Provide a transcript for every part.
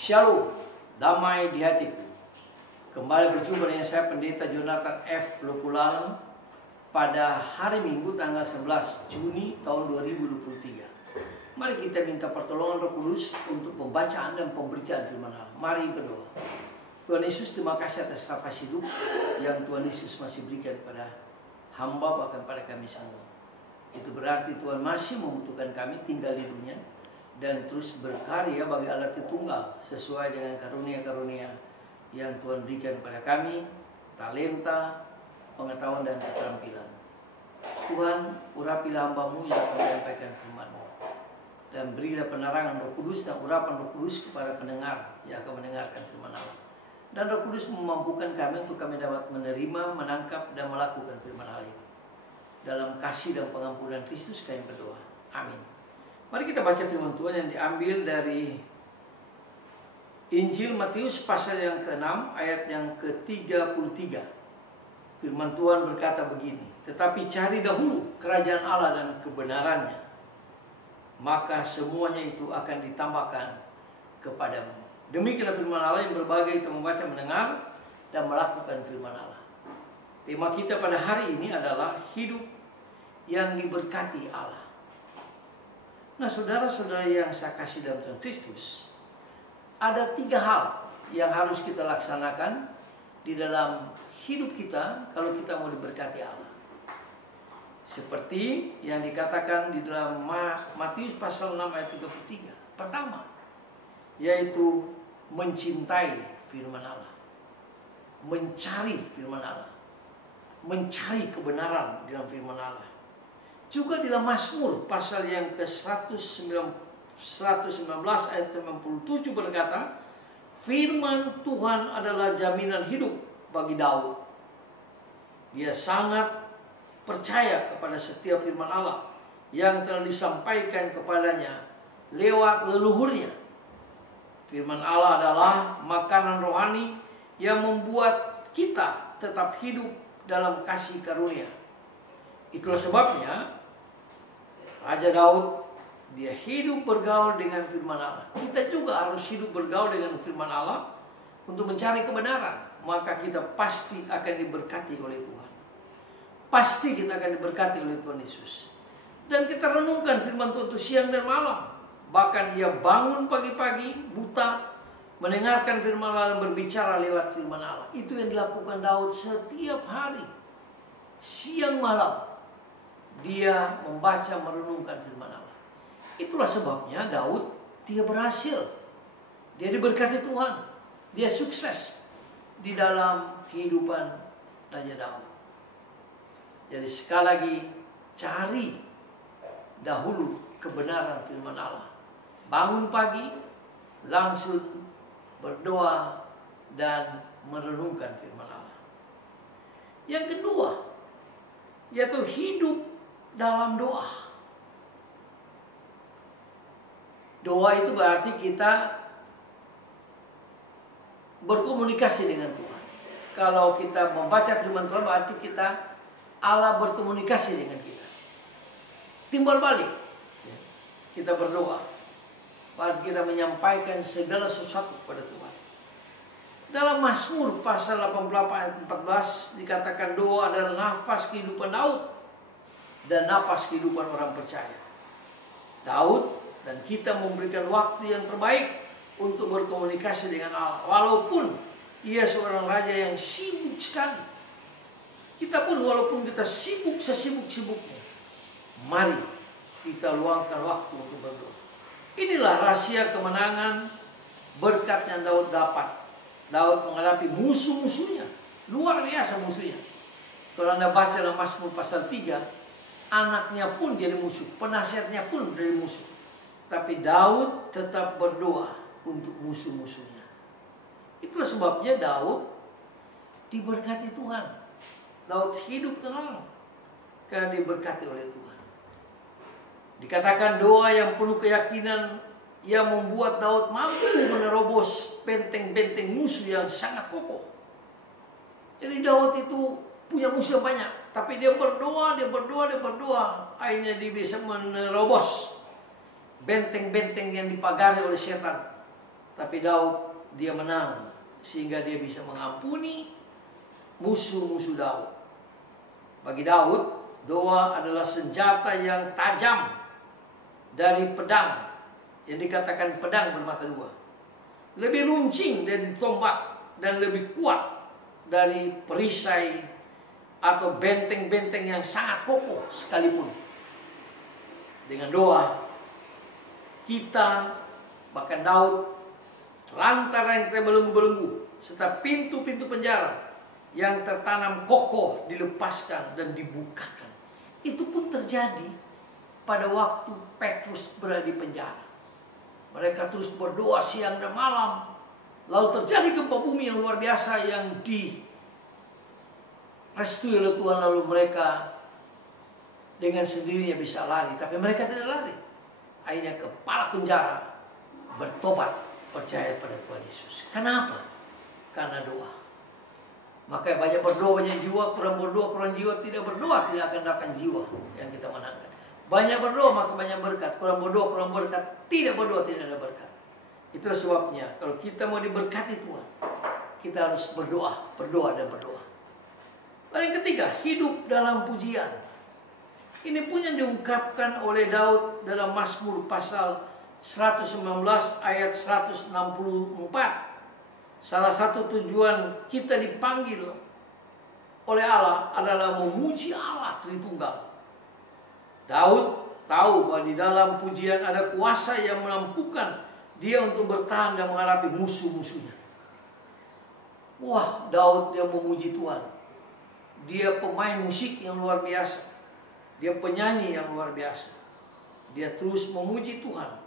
Shalom, damai di hatiku. Kembali berjumpa dengan saya Pendeta Jonathan F. Lopulan pada hari Minggu tanggal 11 Juni tahun 2023. Mari kita minta pertolongan Roh Kudus untuk pembacaan dan pemberitaan firman Allah. Mari berdoa. Tuhan Yesus, terima kasih atas nafas hidup yang Tuhan Yesus masih berikan pada hamba, bahkan pada kami semua. Itu berarti Tuhan masih membutuhkan kami tinggal di dunia dan terus berkarya bagi Allah Tritunggal sesuai dengan karunia-karunia yang Tuhan berikan kepada kami, talenta, pengetahuan dan keterampilan. Tuhan, urapilah hamba-Mu yang akan menyampaikan firman-Mu, dan berilah penerangan Roh Kudus dan urapan Roh Kudus kepada pendengar yang akan mendengarkan firman Allah. Dan Roh Kudus memampukan kami untuk kami dapat menerima, menangkap, dan melakukan firman Allah itu. Dalam kasih dan pengampunan Kristus kami berdoa. Amin. Mari kita baca firman Tuhan yang diambil dari Injil Matius pasal yang ke-6 ayat yang ke-33. Firman Tuhan berkata begini, "Tetapi cari dahulu kerajaan Allah dan kebenarannya, maka semuanya itu akan ditambahkan kepadamu." Demikianlah firman Allah yang berbagai kita membaca, mendengar, dan melakukan firman Allah. Tema kita pada hari ini adalah hidup yang diberkati Allah. Nah, saudara-saudara yang saya kasih dalam Tuhan Kristus, ada 3 hal yang harus kita laksanakan di dalam hidup kita kalau kita mau diberkati Allah. Seperti yang dikatakan di dalam Matius pasal 6 ayat 33. Pertama, yaitu mencintai firman Allah, mencari firman Allah, mencari kebenaran dalam firman Allah. Juga dalam Mazmur pasal yang ke-119 ayat 97 berkata, firman Tuhan adalah jaminan hidup bagi Daud. Dia sangat percaya kepada setiap firman Allah yang telah disampaikan kepadanya lewat leluhurnya. Firman Allah adalah makanan rohani yang membuat kita tetap hidup dalam kasih karunia. Itulah sebabnya Raja Daud, dia hidup bergaul dengan firman Allah. Kita juga harus hidup bergaul dengan firman Allah untuk mencari kebenaran. Maka kita pasti akan diberkati oleh Tuhan. Pasti kita akan diberkati oleh Tuhan Yesus. Dan kita renungkan firman Tuhan itu siang dan malam. Bahkan ia bangun pagi-pagi, buta, mendengarkan firman Allah dan berbicara lewat firman Allah. Itu yang dilakukan Daud setiap hari. Siang malam dia membaca, merenungkan firman Allah. Itulah sebabnya Daud, dia berhasil. Dia diberkati Tuhan. Dia sukses di dalam kehidupan Raja Daud. Jadi sekali lagi, cari dahulu kebenaran firman Allah. Bangun pagi, langsung berdoa dan merenungkan firman Allah. Yang kedua, yaitu hidup dalam doa. Doa itu berarti kita berkomunikasi dengan Tuhan. Kalau kita membaca firman Tuhan, berarti Allah berkomunikasi dengan kita. Timbal balik, kita berdoa, berarti kita menyampaikan segala sesuatu kepada Tuhan. Dalam Mazmur pasal 88 ayat 14 dikatakan doa adalah nafas kehidupan Daud dan nafas kehidupan orang percaya. Daud dan kita memberikan waktu yang terbaik untuk berkomunikasi dengan Allah. Walaupun ia seorang raja yang sibuk sekali. Kita pun walaupun kita sibuk sesibuk-sibuknya, mari kita luangkan waktu untuk berdoa. Inilah rahasia kemenangan berkat yang Daud dapat. Daud menghadapi musuh-musuhnya. Luar biasa musuhnya. Kalau Anda baca dalam Mazmur pasal 3, anaknya pun jadi musuh, penasihatnya pun jadi musuh. Tapi Daud tetap berdoa untuk musuh-musuhnya. Itulah sebabnya Daud diberkati Tuhan. Daud hidup tenang karena diberkati oleh Tuhan. Dikatakan doa yang penuh keyakinan yang membuat Daud mampu menerobos benteng-benteng musuh yang sangat kokoh. Jadi Daud itu punya musuh banyak, tapi dia berdoa. Akhirnya dia bisa menerobos benteng-benteng yang dipagari oleh setan. Tapi Daud dia menang sehingga dia bisa mengampuni musuh-musuh Daud. Bagi Daud, doa adalah senjata yang tajam dari pedang, yang dikatakan pedang bermata dua. Lebih runcing dari tombak dan lebih kuat dari perisai atau benteng-benteng yang sangat kokoh sekalipun. Dengan doa, kita, bahkan Daud, lantaran yang terbelenggu-belenggu, serta pintu-pintu penjara yang tertanam kokoh dilepaskan dan dibukakan. Itu pun terjadi pada waktu Petrus berada di penjara. Mereka terus berdoa siang dan malam. Lalu terjadi gempa bumi yang luar biasa yang direstui oleh Tuhan. Lalu mereka dengan sendirinya bisa lari, tapi mereka tidak lari. Akhirnya kepala penjara bertobat, percaya pada Tuhan Yesus. Kenapa? Karena doa. Maka banyak berdoa, banyak jiwa. Kurang berdoa, kurang jiwa. Tidak berdoa, tidak akan datang jiwa yang kita menangkan. Banyak berdoa, maka banyak berkat. Kurang berdoa, kurang berkat. Tidak berdoa, tidak ada berkat. Itulah sebabnya kalau kita mau diberkati Tuhan, kita harus berdoa, berdoa dan berdoa. Lalu yang ketiga, hidup dalam pujian. Ini pun yang diungkapkan oleh Daud dalam Mazmur pasal 119 ayat 164. Salah satu tujuan kita dipanggil oleh Allah adalah memuji Allah Tritunggal. Daud tahu bahwa di dalam pujian ada kuasa yang menampukan dia untuk bertahan dan menghadapi musuh-musuhnya. Wah, Daud dia memuji Tuhan. Dia pemain musik yang luar biasa. Dia penyanyi yang luar biasa. Dia terus memuji Tuhan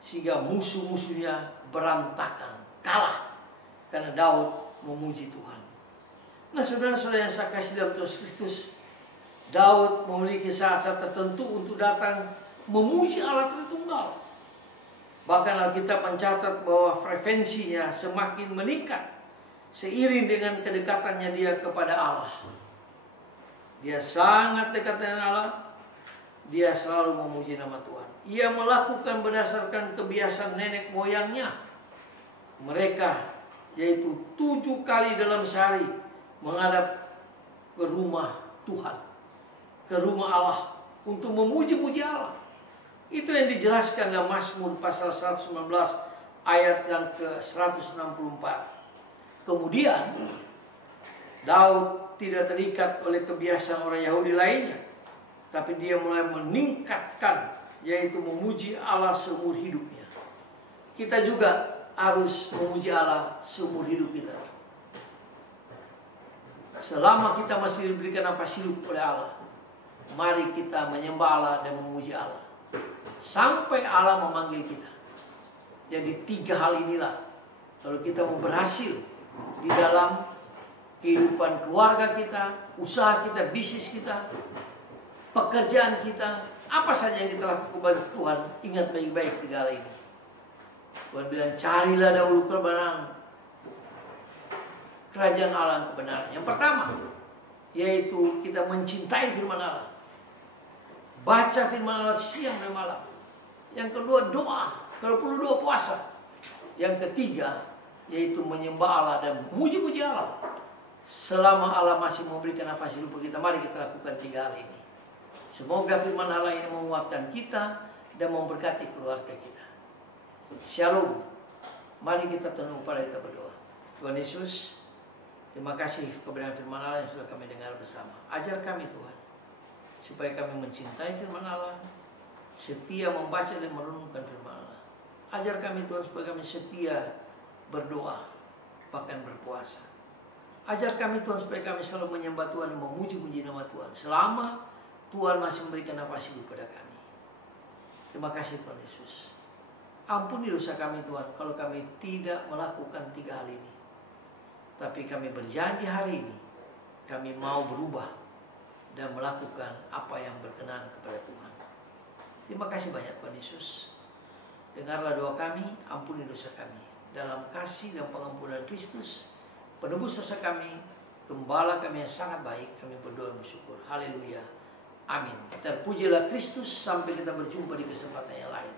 sehingga musuh-musuhnya berantakan, kalah. Karena Daud memuji Tuhan. Nah, saudara-saudara yang saya kasih dalam Tuhan Kristus, Daud memiliki saat-saat tertentu untuk datang memuji Allah Tritunggal. Bahkan Alkitab mencatat bahwa frekuensinya semakin meningkat seiring dengan kedekatannya dia kepada Allah. Dia sangat dekat dengan Allah. Dia selalu memuji nama Tuhan. Ia melakukan berdasarkan kebiasaan nenek moyangnya. Mereka yaitu 7 kali dalam sehari menghadap ke rumah Tuhan, ke rumah Allah untuk memuji-muji Allah. Itu yang dijelaskan dalam Mazmur pasal 119 ayat yang ke-164. Kemudian Daud tidak terikat oleh kebiasaan orang Yahudi lainnya, tapi dia mulai meningkatkan, yaitu memuji Allah seumur hidupnya. Kita juga harus memuji Allah seumur hidup kita. Selama kita masih diberikan nafas hidup oleh Allah, mari kita menyembah Allah dan memuji Allah sampai Allah memanggil kita. Jadi 3 hal inilah, kalau kita mau berhasil di dalam kehidupan keluarga kita, usaha kita, bisnis kita, pekerjaan kita, apa saja yang kita lakukan kepada Tuhan, ingat baik-baik 3 hal ini. Tuhan bilang, carilah dahulu kebenaran, kerajaan Allah yang kebenaran. Yang pertama, yaitu kita mencintai firman Allah. Baca firman Allah siang dan malam. Yang kedua, doa. Kalau perlu doa, puasa. Yang ketiga, yaitu menyembah Allah dan memuji-muji Allah. Selama Allah masih memberikan nafas hidup kita, mari kita lakukan 3 hal ini. Semoga firman Allah ini menguatkan kita dan memberkati keluarga kita. Shalom. Mari kita tenung pada kita berdoa. Tuhan Yesus, terima kasih kebenaran firman Allah yang sudah kami dengar bersama. Ajar kami Tuhan, supaya kami mencintai firman Allah, setia membaca dan merenungkan firman Allah. Ajar kami Tuhan supaya kami setia berdoa, bahkan berpuasa. Ajar kami Tuhan supaya kami selalu menyembah Tuhan dan memuji-muji nama Tuhan selama Tuhan masih memberikan nafas hidup pada kami. Terima kasih Tuhan Yesus. Ampuni dosa kami Tuhan kalau kami tidak melakukan 3 hal ini. Tapi kami berjanji hari ini kami mau berubah dan melakukan apa yang berkenan kepada Tuhan. Terima kasih banyak Tuhan Yesus. Dengarlah doa kami, ampuni dosa kami. Dalam kasih dan pengampunan Kristus, penebus dosa kami, Gembala kami yang sangat baik, kami berdoa bersyukur. Haleluya. Amin. Terpujilah Kristus, sampai kita berjumpa di kesempatan yang lain.